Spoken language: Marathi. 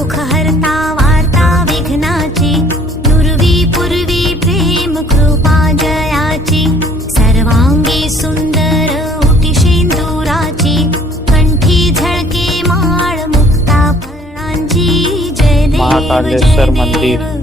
दुःख हरता वार्ता विघ्नाची, नुरवी पूर्वी प्रेम कृपा जयाची, सर्वांगी सुंदर ओटी शेंदुराची, कंठी झळके माळ मुक्ता फळांची, जय देव महाकालेश्वर जय मंदिर देव